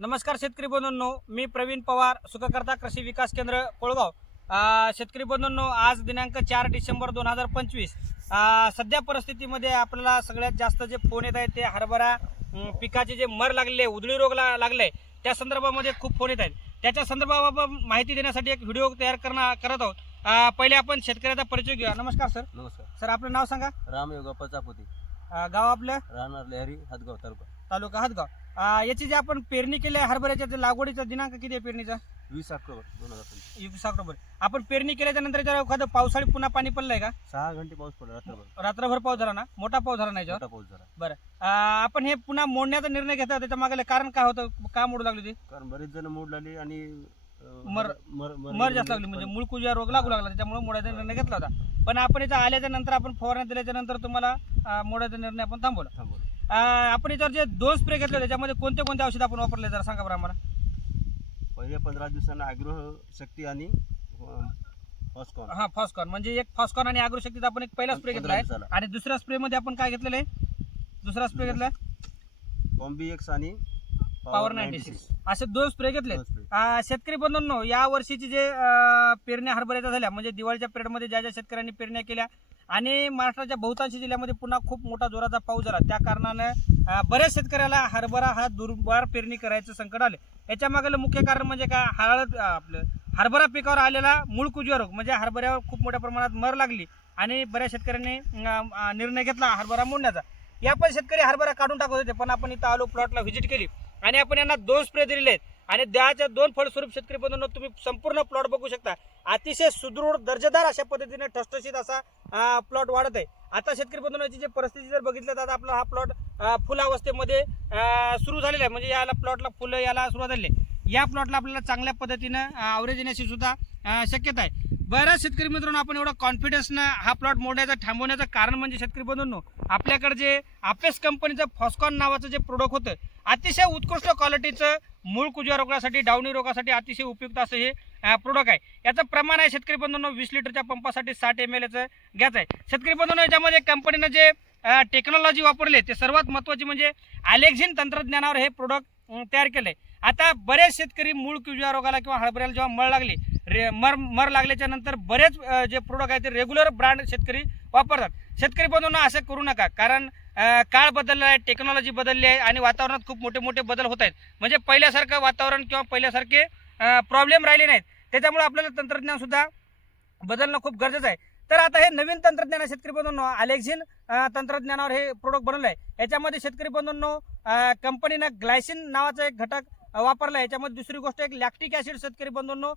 नमस्कार शेतकरी बंधूंनो, मी प्रवीण पवार, सुखकर्ता कृषी विकास केंद्र कोळगाव। शेतकरी बंधूंनो, आज दिनांक 4 डिसेंबर 2025 सध्या परिस्थितीमध्ये आपल्याला सगळ्यात जास्त जे फोन येत आहेत ते हरभरा पिकाचे जे मर लागले, उधळी रोग लागले त्या संदर्भामध्ये खूप फोन येत आहेत। त्याच्या संदर्भात माहिती देण्यासाठी एक व्हिडिओ तयार करत आहोत। पहिले आपण शेतकऱ्याचा परिचय घेऊया। नमस्कार सर। नमस्कार सर, आपलं नाव सांगा। राम योगाप्पा चापोती, गाव आपलं? राहणार लहरी, हातगाव तालुका हातगाव। याची जे आपण पेरणी केली आहे हरभऱ्याच्या, जे लागवडीचा दिनांक किती आहे पेरणीचा? 20 ऑक्टोबर 2025। 20 ऑक्टोबर। आपण पेरणी केल्याच्या नंतर त्याला एखादं पावसाळी पुन्हा पाणी पडलंय का? 6 घंटे पाऊस पडला, रात्रभर रात्रभर पाऊस झाला ना? मोठा पाऊस झाला नाही मोठा पाऊस झाला। बरं, आपण हे पुन्हा मोडण्याचा निर्णय घेतला, त्याच्या मागे कारण काय होतं? का मोडू लागली ती? कारण बरेच जण मोड लागले आणि मर जास्त लागली, म्हणजे मुळकुजा रोग लागू लागला, त्याच्यामुळे मोडायचा निर्णय घेतला होता। पण आपण इथं आल्याच्या नंतर, आपण फवारणी दिल्याच्या नंतर तुम्हाला मोडायचा निर्णय आपण थांबवला। आपण याच्यावर जे 2 स्प्रे घेतले त्याच्यामध्ये कोणते कोणते औषध आपण वापरले जरा सांगा बरं आम्हाला। पहिल्या 15 दिवसांना अॅग्रो शक्ती आणि फॉस्कॉन। हा, फॉस्कॉन म्हणजे एक फॉस्कॉन आणि अॅग्रो शक्तीचा आपण एक पहिला स्प्रे घेतला आहे। आणि दुसऱ्या स्प्रे मध्ये आपण काय घेतलेलं आहे? दुसरा स्प्रे घेतलाय कॉम्बी एक्स आणि पॉवर 96, असे 2 स्प्रे घेतले। शेतकरी बंधूंनो, या वर्षीची जे पेरण्या हरभऱ्याच्या झाल्या, म्हणजे दिवाळीच्या पिरियडमध्ये ज्या ज्या शेतकऱ्यांनी पेरण्या केल्या आणि महाराष्ट्राच्या बहुतांश जिल्ह्यामध्ये पुन्हा खूप मोठा जोराचा पाऊस झाला, त्या कारणाने बऱ्याच शेतकऱ्याला हरभरा हा दुर्वार पेरणी करायचं संकट आले। याच्या मागलं मुख्य कारण म्हणजे काय? आपलं हरभरा पिकावर आलेला मुळकुजा रोग, म्हणजे हरभऱ्यावर खूप मोठ्या प्रमाणात मर लागली आणि बऱ्याच शेतकऱ्यांनी निर्णय घेतला हरभरा मोडण्याचा। या पण शेतकरी हरभरा काढून टाकत होते, पण आपण इथं आलो, प्लॉटला व्हिजिट केली आणि आपण यांना 2 स्प्रे दिलेले आहेत आणि त्याच्या 2 फळस्वरूप शेतकरी बंधूंनो, तुम्ही संपूर्ण प्लॉट बघू शकता। अतिशय सुदृढ दर्जेदार अशा पद्धतीने ठसठशीत असा प्लॉट वाढत आहे। आता शेतकरी बंधूंची जी परिस्थिती जर बघितलं तर आपला हा प्लॉट फुलावस्थेमध्ये सुरू झालेला आहे, म्हणजे याला प्लॉटला फुलं यायला सुरुवात झाली आहे। या प्लॉटला आपल्याला चांगल्या पद्धतीनं ॲव्हरेज येण्याची सुद्धा शक्यता आहे। बऱ्याच शेतकरी मित्रांनो, आपण एवढा कॉन्फिडन्सनं हा प्लॉट मोडायचा थांबवण्याचं कारण म्हणजे शेतकरी बंधूंनो, आपल्याकडे जे आपेस कंपनीचं फॉस्कॉन नावाचं जे प्रोडक्ट होतं, अतिशय उत्कृष्ट क्वालिटीचं मुळकुजा रोगासाठी, डावणी रोगासाठी अतिशय उपयुक्त असं हे प्रोडक्ट आहे। याचं प्रमाण आहे शेतकरी बंधूंनो, 20 लिटरच्या पंपासाठी 60 ml याचं घ्यायचं आहे। शेतकरी बंधूंनो, याच्यामध्ये कंपनीनं जे टेक्नॉलॉजी वापरली ते सर्वात महत्त्वाची म्हणजे अलेक्झिन तंत्रज्ञानावर हे प्रोडक्ट तयार केलंय। आता बरेच शेतकरी मुळकुजा रोगाला किंवा हरभऱ्याला जेव्हा मर लागली, मर लागल्याच्या नंतर बरेच जे प्रोडक्ट आहे ते रेग्युलर ब्रँड शेतकरी वापरतात। शेतकरी बंधूंनो, असं करू नका, कारण काळ बदलला आहे, टेक्नॉलॉजी बदलली आहे आणि वातावरणात खूप मोठे मोठे बदल होत आहेत। म्हणजे पहिल्यासारखं वातावरण किंवा पहिल्यासारखे प्रॉब्लेम राहिले नाहीत, त्याच्यामुळे आपल्याला तंत्रज्ञान सुद्धा बदलणं खूप गरजेचं आहे। तर आता हे नवीन तंत्रज्ञान शेतकरी बंधूंनो, अलेक्झिन तंत्रज्ञानावर हे प्रोडक्ट बनवलं आहे। याच्यामध्ये शेतकरी बंधूंनो, कंपनीनं ग्लायसिन नावाचा एक घटक वापरला आहे। याच्यामध्ये दुसरी गोष्ट एक लॅक्टिक ॲसिड शेतकरी बंधूंनो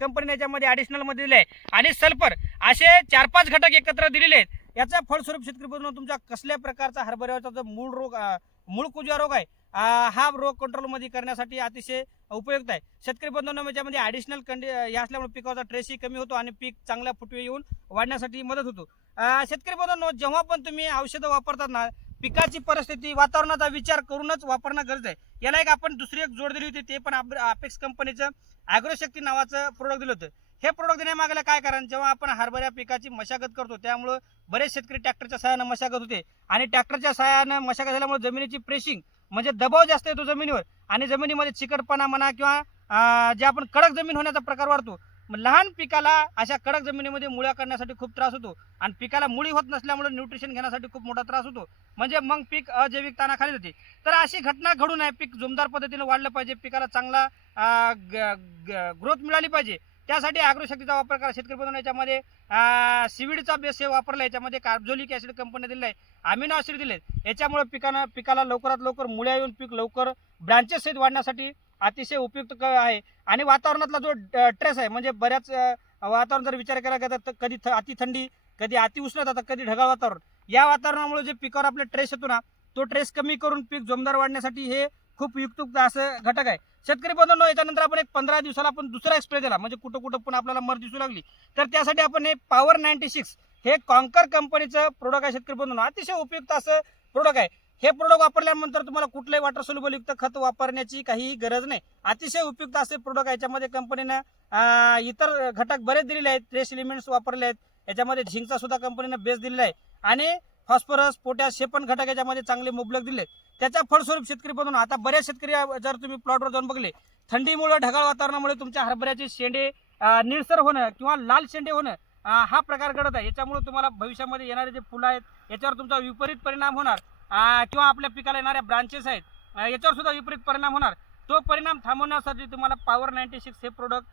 कंपनीने याच्यामध्ये ॲडिशनल मध्ये दिले आहे आणि सल्फर, असे 4-5 घटक एकत्र दिलेले आहेत। याचा फळस्वरूप शेतकरी बंधूंनो, तुमच्या कसल्या प्रकारचा हरभऱ्याचा जो मुळकुजा रोग आहे, हा रोग कंट्रोलमध्ये करण्यासाठी अतिशय उपयुक्त आहे। शेतकरी बंधूंनो, याच्यामध्ये ॲडिशनल हे असल्यामुळे पिकाचा ट्रेसही कमी होतो आणि पीक चांगल्या फुटवे येऊन वाढण्यासाठी मदत होतो। शेतकरी बंधूंनो, जेव्हा पण तुम्ही औषधं वापरतात ना, पिकाची परिस्थिती, वातावरणाचा विचार करूनच वापरणं गरजेचं आहे। याला आपण दुसरी एक जोड दिली होती, ते पण अपेक्स कंपनीचं अॅग्रोशक्ती नावाचं प्रोडक्ट दिलं होतं। हे प्रोडक्ट देण्यामागलं काय कारण? जेव्हा आपण हरभऱ्या पिकाची मशागत करतो, त्यामुळं बरेच शेतकरी ट्रॅक्टरच्या सहाय्यानं मशागत होते आणि ट्रॅक्टरच्या सहाय्यानं मशागत झाल्यामुळे जमिनीची प्रेसिंग म्हणजे दबाव जास्त येतो जमिनीवर आणि जमिनीमध्ये चिकटपणा म्हणा किंवा जे आपण कडक जमीन होण्याचा प्रकार वाढतो। लहान पिकाला अशा कडक जमिनीमध्ये मुळ्या करण्यासाठी खूप त्रास होतो आणि पिकाला मुळी होत नसल्यामुळे न्यूट्रिशन घेण्यासाठी खूप मोठा त्रास होतो, म्हणजे मग पीक अजैविक ताणाखाली जाते। तर अशी घटना घडू नये, पीक जोमदार पद्धतीने वाढलं पाहिजे, पिकाला चांगला ग्रोथ मिळाली पाहिजे, त्यासाठी अॅग्रोशक्तीचा वापर करा। शेतकरी बंधूंनो, याच्यामध्ये सीवीडचा बेस हे वापरला, याच्यामध्ये कार्बोलिक ॲसिड कंपनी दिलं आहे, अमिनो ॲसिड दिले। याच्यामुळे पिकाला लवकरात लवकर मुळ्या येऊन पीक लवकर ब्रांचेस सहित वाढण्यासाठी अतिशय उपयुक्त आहे। आणि वातावरणातला जो ट्रेस आहे, म्हणजे बऱ्याच वातावरण जर विचार केला गेला तर कधी अति थंडी, कधी अति उष्णता, तर कधी ढगाळ वातावरण, या वातावरणामुळे जे पिकावर आपला ट्रेस येतो ना, तो ट्रेस कमी करून पीक जोमदार वाढण्यासाठी हे खूप युक्त असं घटक आहे। शेतकरी बंधूंनो, याच्यानंतर आपण एक 15 दिवसाला आपण दुसरा स्प्रे दिला, म्हणजे कुठं कुठं पण आपल्याला मर दिसू लागली, तर त्यासाठी आपण हे पॉवर 96 हे कॉन्कर कंपनीचं प्रोडक्ट आहे। शेतकरी बंधूंनो, अतिशय उपयुक्त असं प्रोडक्ट आहे। हे प्रोडक्ट वापरल्यानंतर तुम्हाला कुठलंही वॉटर सोल्युबल युक्त खत वापरण्याची काही गरज नाही, अतिशय उपयुक्त असे प्रोडक्ट आहे। याच्यामध्ये कंपनीनं इतर घटक बरेच दिलेले आहेत, ट्रेस एलिमेंट्स वापरले आहेत, याच्यामध्ये झिंकचा सुद्धा कंपनीनं बेस दिलेला आहे आणि फॉस्फरस पोटॅश हे पण घटक याच्यामध्ये चांगले मुबलक दिले. त्याच्या फळस्वरूप शेतकरी बनवून आता बऱ्याच शेतकरी जर तुम्ही प्लॉटवर जाऊन बघले, थंडीमुळे ढगाळ वातावरणामुळे तुमच्या हरभऱ्याचे शेंडे निळसर होणं किंवा लाल शेंडे होणं हा प्रकार घडत आहे. याच्यामुळे तुम्हाला भविष्यामध्ये येणारे जे फुलं आहेत याच्यावर तुमचा विपरीत परिणाम होणार किंवा आपल्या पिकाला येणाऱ्या ब्रांचेस आहेत याच्यावर सुद्धा विपरीत परिणाम होणार. तो परिणाम थांबवण्यासाठी तुम्हाला पॉवर 96 हे प्रोडक्ट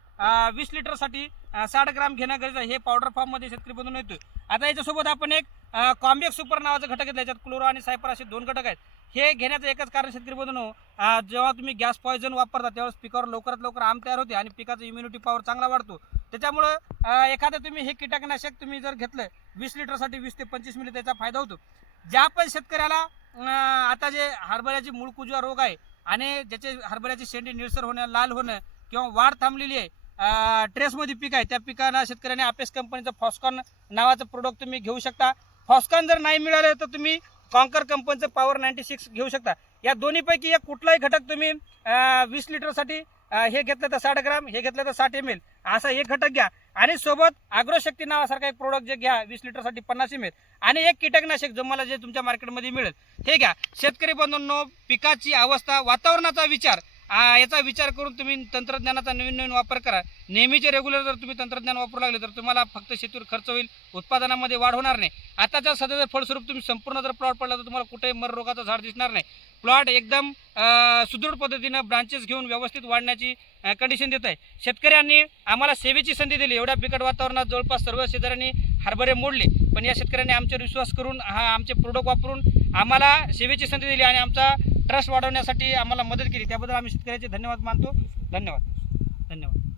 20 लिटरसाठी 60 ग्राम घेणं गरजेचं आहे. हे पावडर फॉर्ममध्ये शेतकरी बनवून येतो. आता याच्यासोबत आपण एक कॉम्बॅक्ट सुपर नावाचं घटक घेतलं. याच्यात क्लोरो आणि सायपर असे 2 घटक आहेत. हे घेण्याचं एकच कारण शेतकरी बनवून जेव्हा तुम्ही गॅस पॉयझन वापरता त्यावेळेस पिकावर लवकरात लवकर आम तयार होते आणि पिकाचा इम्युनिटी पॉवर चांगला वाढतो. त्याच्यामुळं एखादं तुम्ही हे कीटकनाशक तुम्ही जर घेतलं 20 लिटरसाठी 20 ते 25 मिली त्याचा फायदा होतो. ज्या पण शेतकऱ्याला आता जे हरभऱ्याची मूळ कुजवा रोग आहे आणि ज्याचे हरभऱ्याची शेंडी निळसर होणं, लाल होणं किंवा वाढ थांबलेली आहे, ट्रेसमध्ये पीक आहे, त्या पिकाला शेतकऱ्याने अपेस कंपनीचं फॉस्कॉन नावाचं प्रोडक्ट तुम्ही घेऊ शकता. फॉस्कॉन जर नाही मिळालं तर तुम्ही कॉन्कर कंपनीचं पॉवर 96 घेऊ शकता. या दोन्हीपैकी एक कुठलाही घटक तुम्ही 20 लिटरसाठी हे घेतलं तर 60 ग्राम, हे घेतलं तर 60 ml असा एक घटक घ्या आणि सोबत अॅग्रोशक्ती नावासारखा एक प्रोडक्ट जे घ्या 20 लिटरसाठी 50 ml आणि एक कीटकनाशक जो मला जे तुमच्या मार्केटमध्ये मिळेल हे घ्या. शेतकरी बंधूंनो, पिकाची अवस्था, वातावरणाचा विचार याचा विचार करून तुम्ही तंत्रज्ञानाचा नवीन वापर करा. नेहमीचे रेग्युलर जर तुम्ही तंत्रज्ञान वापरू लागले तर तुम्हाला फक्त शेतीवर खर्च होईल, उत्पादनामध्ये वाढ होणार नाही. आताच्या सध्याचं फळस्वरूप तुम्ही संपूर्ण जर प्लॉट पडला तर तुम्हाला कुठेही मर रोगाचं झाड दिसणार नाही. प्लॉट एकदम सुदृढ पद्धतीनं ब्रांचेस घेऊन व्यवस्थित वाढण्याची कंडिशन देत आहे. शेतकऱ्यांनी आम्हाला सेवेची संधी दिली. एवढ्या बिकट वातावरणात जवळपास सर्व शेतकऱ्यांनी हरभरे मोडले, पण या शेतकऱ्यांनी आमच्यावर विश्वास करून आमचे प्रोडक्ट वापरून आम्हाला सेवेची संधी दिली आणि आमचा ट्रस्ट वाढवण्यासाठी आम्हाला मदत केली. त्याबद्दल आम्ही शेतकऱ्याचे धन्यवाद मानतो. धन्यवाद.